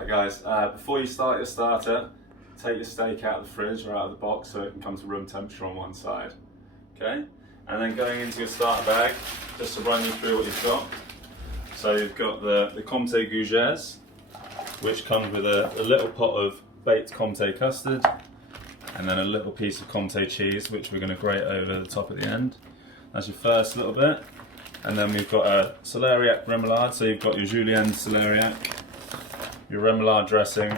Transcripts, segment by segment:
Right guys, before you start your starter, take your steak out of the fridge or out of the box so it can come to room temperature on one side. Okay? And then going into your starter bag, just to run you through what you've got. So you've got the Comté Gougères, which comes with a little pot of baked Comté custard, and then a little piece of Comté cheese, which we're going to grate over the top at the end. That's your first little bit. And then we've got a Celeriac remoulade, so you've got your julienne celeriac, your remoulade dressing,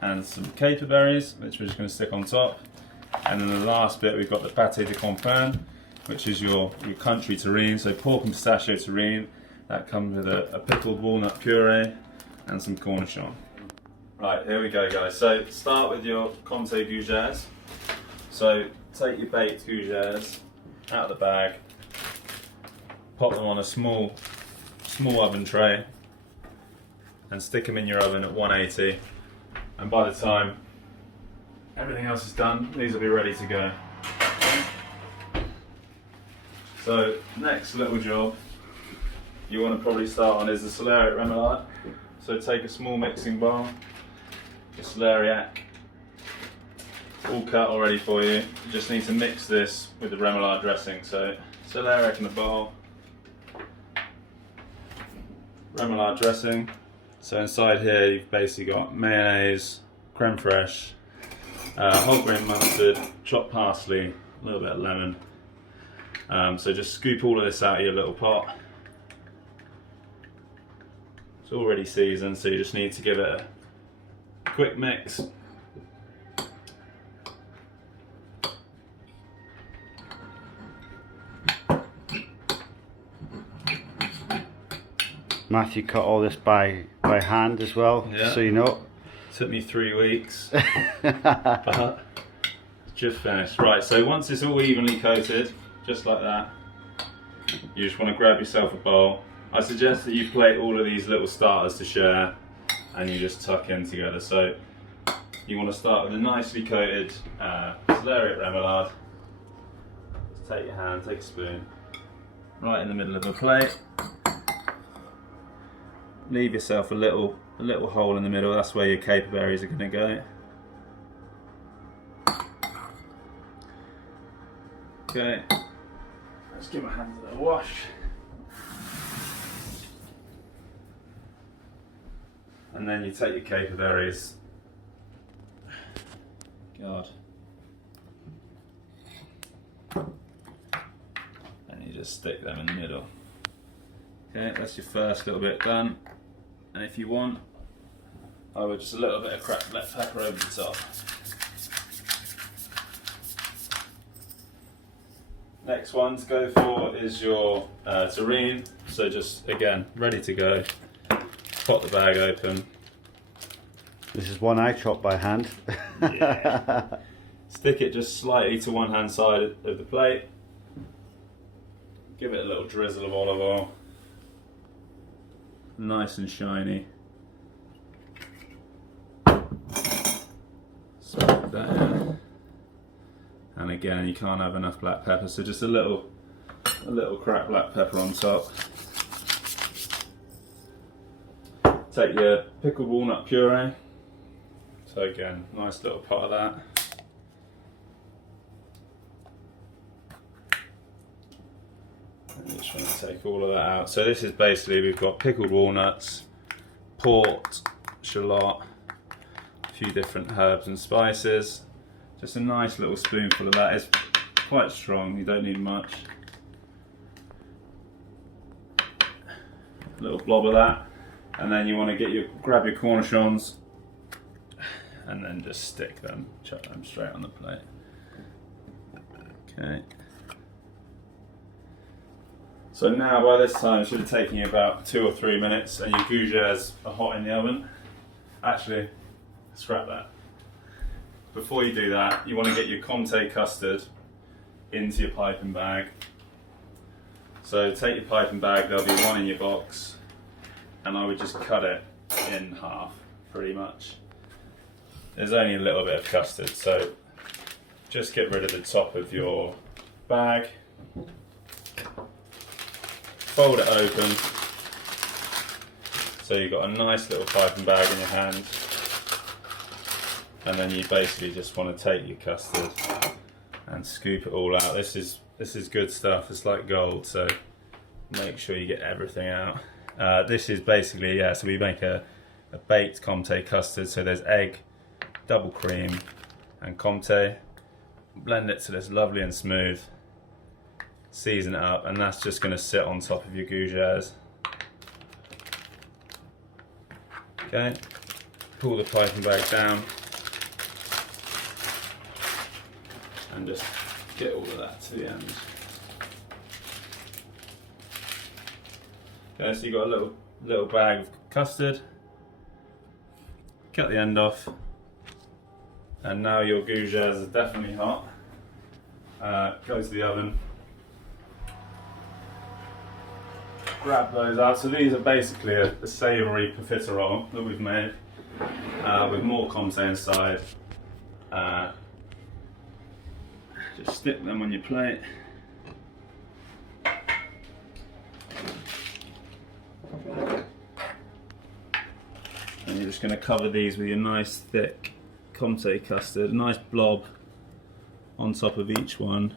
and some caper berries, which we're just going to stick on top. And then the last bit, we've got the Pâté de Campagne, which is your country terrine, so pork and pistachio terrine. That comes with a pickled walnut puree and some cornichons. Right, here we go guys. So start with your Comté Gougères. So take your baked Gougères out of the bag, pop them on a small oven tray and stick them in your oven at 180, and by the time everything else is done, these will be ready to go. So next little job you want to probably start on is the Celeriac remoulade. So take a small mixing bowl, the Celeriac all cut already for you. You just need to mix this with the remoulade dressing. So Celeriac in the bowl, remoulade dressing. So inside here you've basically got mayonnaise, creme fraiche, whole grain mustard, chopped parsley, a little bit of lemon. So just scoop all of this out of your little pot. It's already seasoned, so you just need to give it a quick mix. Matthew cut all this by hand as well, yeah. So you know. Took me 3 weeks, but it's just finished. Right, so once it's all evenly coated, just like that, you just want to grab yourself a bowl. I suggest that you plate all of these little starters to share and you just tuck in together. So you want to start with a nicely coated Celeriac remoulade. Just take your hand, take a spoon, right in the middle of a plate. Leave yourself a little hole in the middle. That's where your caper berries are going to go. Okay, let's give my hands a little wash. And then you take your caper berries. God. And you just stick them in the middle. Okay, that's your first little bit done. And if you want, I would just a little bit of cracked black pepper over the top. Next one to go for is your terrine. So just again, ready to go. Pop the bag open. This is one I chopped by hand. Yeah. Stick it just slightly to one hand side of the plate. Give it a little drizzle of olive oil. Nice and shiny. Spread that in. And again, you can't have enough black pepper, so just a little cracked black pepper on top. Take your pickled walnut puree. So again, nice little pot of that. I'm just going to take all of that out. So this is basically, we've got pickled walnuts, port, shallot, a few different herbs and spices. Just a nice little spoonful of that. It's quite strong, you don't need much. A little blob of that. And then you want to grab your cornichons and then just stick them, chuck them straight on the plate. Okay. So now by this time it should have taken you about 2 or 3 minutes and your gougères are hot in the oven. Actually, scrap that. Before you do that, you want to get your Comté custard into your piping bag. So take your piping bag, there'll be one in your box, and I would just cut it in half, pretty much. There's only a little bit of custard, so just get rid of the top of your bag. Fold it open, So you've got a nice little piping bag in your hand, and then you basically just want to take your custard and scoop it all out. This is good stuff. It's like gold, so make sure you get everything out. This is basically, yeah, so we make a baked Comté custard. So there's egg, double cream and Comté. Blend it till it's lovely and smooth. Season it up, and that's just going to sit on top of your Gougères. Okay, pull the piping bag down and just get all of that to the end. Okay, so you've got a little bag of custard. Cut the end off, and now your Gougères are definitely hot. Go to the oven. Grab those out. So these are basically a savoury profiterole that we've made with more Comté inside. Just stick them on your plate. And you're just going to cover these with your nice thick Comté custard, a nice blob on top of each one.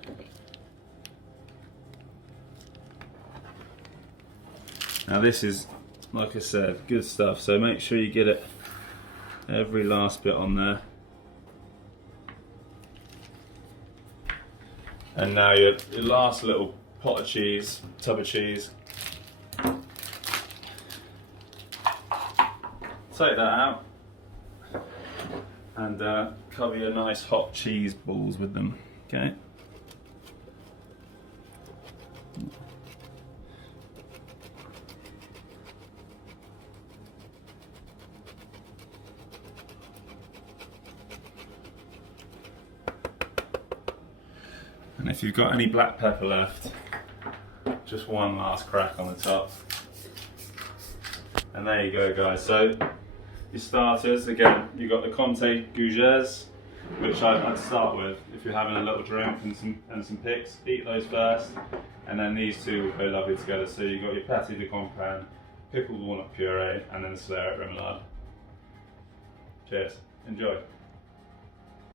Now this is, like I said, good stuff, so make sure you get it every last bit on there. And now your last little pot of cheese, tub of cheese. Take that out and cover your nice hot cheese balls with them, okay? And if you've got any black pepper left, just one last crack on the top. And there you go, guys. So your starters, again, you've got the Comté Gougères, which I'd start with if you're having a little drink and some picks. Eat those first, and then these two will go lovely together. So you've got your Pâté de Campagne, pickled walnut puree, and then the Celeriac Remoulade. Cheers. Enjoy.